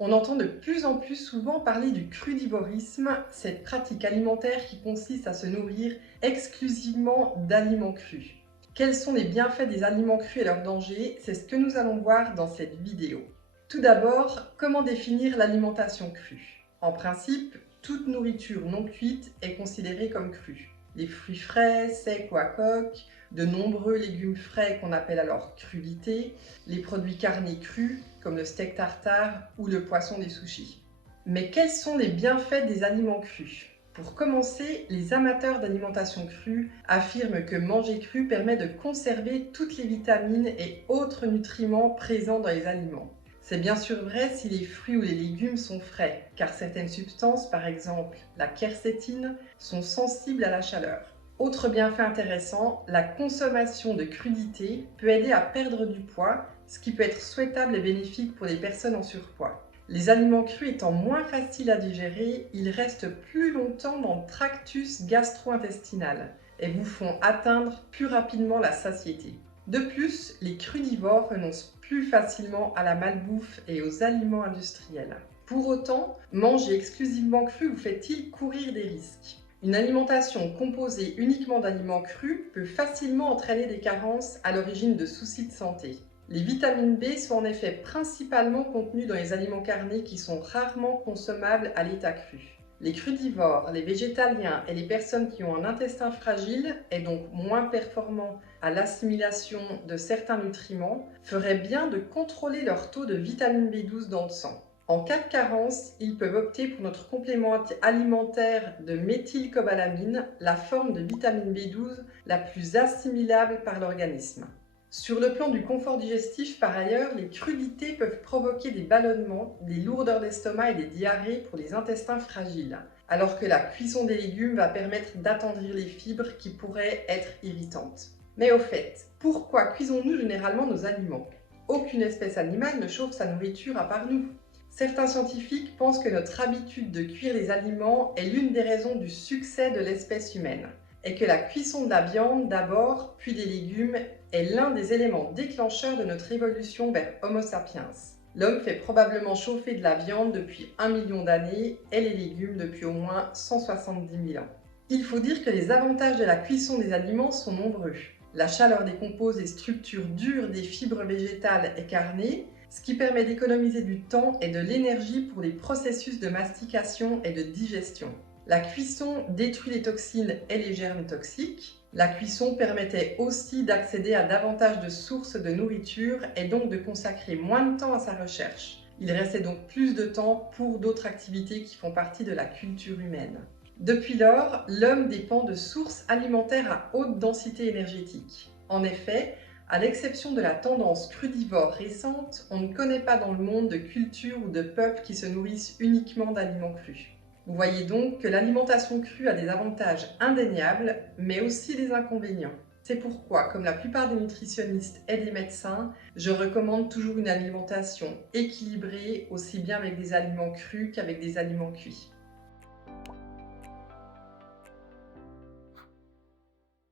On entend de plus en plus souvent parler du crudivorisme, cette pratique alimentaire qui consiste à se nourrir exclusivement d'aliments crus. Quels sont les bienfaits des aliments crus et leurs dangers? C'est ce que nous allons voir dans cette vidéo. Tout d'abord, comment définir l'alimentation crue? En principe, toute nourriture non cuite est considérée comme crue. Les fruits frais, secs ou à coque, de nombreux légumes frais qu'on appelle alors crudités, les produits carnés crus comme le steak tartare ou le poisson des sushis. Mais quels sont les bienfaits des aliments crus? Pour commencer, les amateurs d'alimentation crue affirment que manger cru permet de conserver toutes les vitamines et autres nutriments présents dans les aliments. C'est bien sûr vrai si les fruits ou les légumes sont frais, car certaines substances, par exemple la quercétine, sont sensibles à la chaleur. Autre bienfait intéressant, la consommation de crudités peut aider à perdre du poids, ce qui peut être souhaitable et bénéfique pour les personnes en surpoids. Les aliments crus étant moins faciles à digérer, ils restent plus longtemps dans le tractus gastro-intestinal et vous font atteindre plus rapidement la satiété. De plus, les crudivores renoncent plus facilement à la malbouffe et aux aliments industriels. Pour autant, manger exclusivement cru vous fait-il courir des risques? Une alimentation composée uniquement d'aliments crus peut facilement entraîner des carences à l'origine de soucis de santé. Les vitamines B sont en effet principalement contenues dans les aliments carnés qui sont rarement consommables à l'état cru. Les crudivores, les végétaliens et les personnes qui ont un intestin fragile et donc moins performant à l'assimilation de certains nutriments feraient bien de contrôler leur taux de vitamine B12 dans le sang. En cas de carence, ils peuvent opter pour notre complément alimentaire de méthylcobalamine, la forme de vitamine B12 la plus assimilable par l'organisme. Sur le plan du confort digestif, par ailleurs, les crudités peuvent provoquer des ballonnements, des lourdeurs d'estomac et des diarrhées pour les intestins fragiles, alors que la cuisson des légumes va permettre d'attendrir les fibres qui pourraient être irritantes. Mais au fait, pourquoi cuisons-nous généralement nos aliments? Aucune espèce animale ne chauffe sa nourriture à part nous. Certains scientifiques pensent que notre habitude de cuire les aliments est l'une des raisons du succès de l'espèce humaine, et que la cuisson de la viande d'abord, puis des légumes, est l'un des éléments déclencheurs de notre évolution vers Homo sapiens. L'homme fait probablement chauffer de la viande depuis 1 million d'années et les légumes depuis au moins 170 000 ans. Il faut dire que les avantages de la cuisson des aliments sont nombreux. La chaleur décompose les structures dures des fibres végétales et carnées, ce qui permet d'économiser du temps et de l'énergie pour les processus de mastication et de digestion. La cuisson détruit les toxines et les germes toxiques. La cuisson permettait aussi d'accéder à davantage de sources de nourriture et donc de consacrer moins de temps à sa recherche. Il restait donc plus de temps pour d'autres activités qui font partie de la culture humaine. Depuis lors, l'homme dépend de sources alimentaires à haute densité énergétique. En effet, à l'exception de la tendance crudivore récente, on ne connaît pas dans le monde de culture ou de peuples qui se nourrissent uniquement d'aliments crus. Vous voyez donc que l'alimentation crue a des avantages indéniables, mais aussi des inconvénients. C'est pourquoi, comme la plupart des nutritionnistes et des médecins, je recommande toujours une alimentation équilibrée, aussi bien avec des aliments crus qu'avec des aliments cuits.